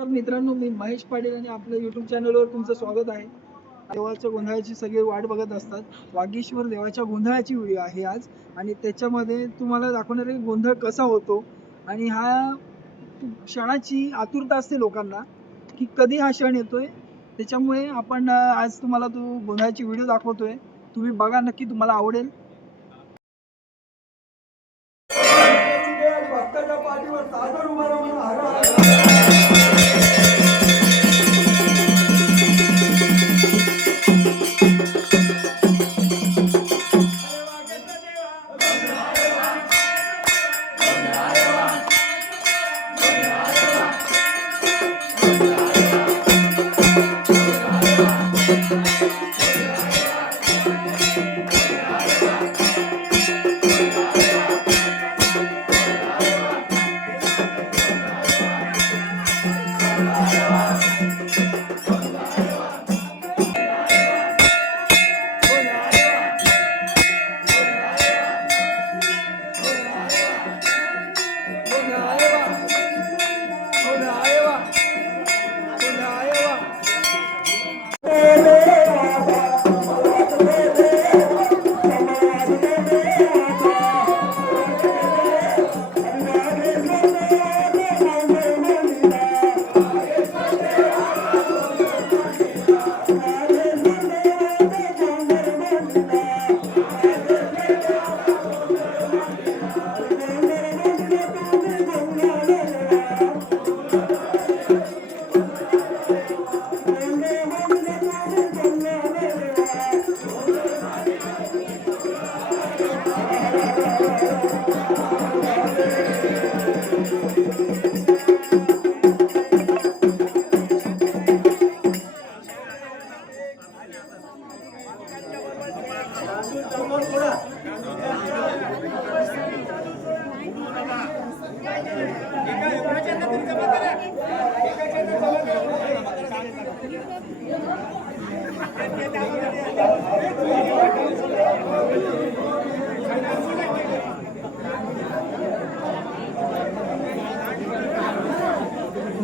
नमस्कार मित्रांनो मी महेश पाटील आणि आपल्या यूट्यूब चॅनलवर तुमचं स्वागत आहे. देवाच्या गोंधळाची सगळे वाट बघत असतात. वागीश्वर देवाच्या गोंधळाची व्हिडिओ आहे आज आणि त्याच्यामध्ये तुम्हाला दाखवणार आहे गोंधळ कसा होतो आणि हा क्षणाची आतुरता असते लोकांना की कधी हा क्षण येतोय. त्याच्यामुळे आपण आज तुम्हाला तो गोंधळाची व्हिडिओ दाखवतोय. तुम्ही बघा नक्की तुम्हाला आवडेल. भक्ताच्या पाठीवर सागर उभा राहून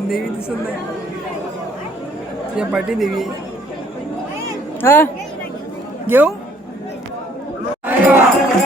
देवी दिसत नाही. या पाठी देवी. हा? घेऊ? Obrigado.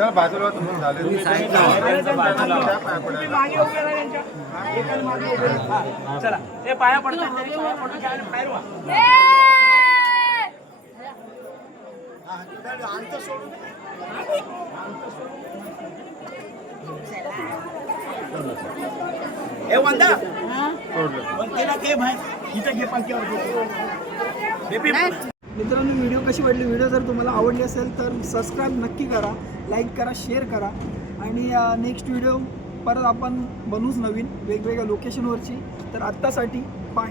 चला बाजूला तुम्ही झाले. चला. हे. पाया पडतात त्यांनी पाया पडून घ्या आणि बाहेर व्हा. हे! वंदा. घे बाहेर. इथं घे पालखीवर घे. बेबी, मित्रांनो व्हिडिओ कशी वाटली? व्हिडिओ जर तुम्हाला आवडली असेल तर सबस्क्राईब नक्की करा. लाईक करा शेअर करा. आणि नेक्स्ट व्हिडिओ परत आपण बनूच नवीन वेगवेगळ्या लोकेशनवरची तर आत्तासाठी बाय